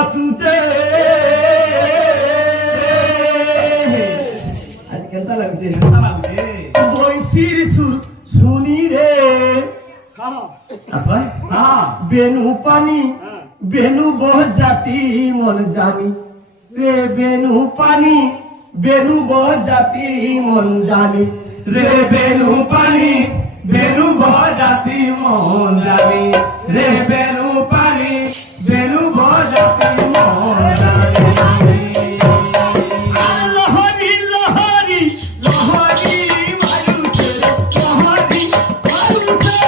বাঁচুতে আজ কেনতা লাগছে বৈশির সুর শুনি রে আসবাই বেনু পানি বেনু বহ জাতি মন জানি রে বেনু পানি বেনু বহ জাতি মন জানি রে বেনু পানি বেনু বহ জাতি মন জানি রে বেনু পানি বেনু বহ জাতি মন জানি লহরি লহরি লহরি মারুছে লহরি মারুছে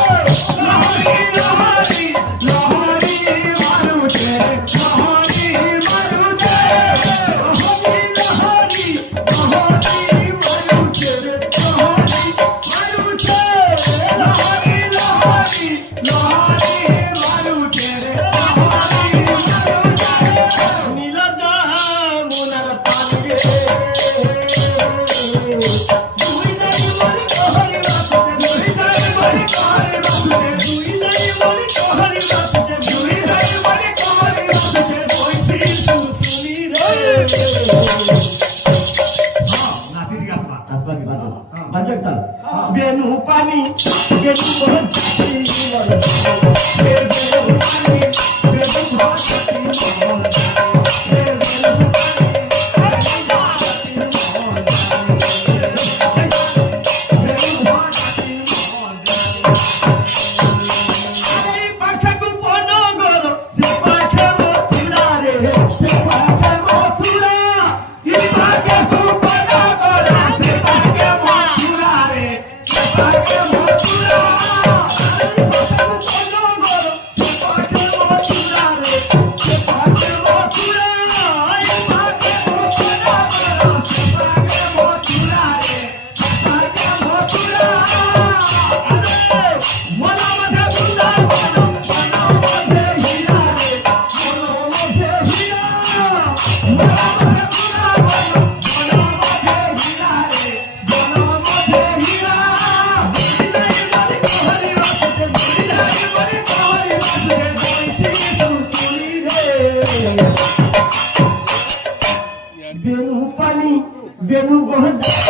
লহরি লহরি লহরি মারুছে লহরি মারুছে লহরি লহরি লহরি মারুছে লহরি মারুছে লহরি লহরি লহরি মারুছে লহরি মারুছে নীল যমুনার পানে দুই নাই মরি তোহরি বাসতে দুই নাই মরি তোহরি বাসতে দুই নাই মরি তোহরি বাসতে দুই নাই মরি তোহরি বাসতে বইছি শুনি রে নাচি ঠিক আছে আসবা কি বাজো বাজো তাল বেনু পানি বেনু বহুত জাতি বেনু পানি বেনু বহুত জাতি बेनू पानी बेनू बहुत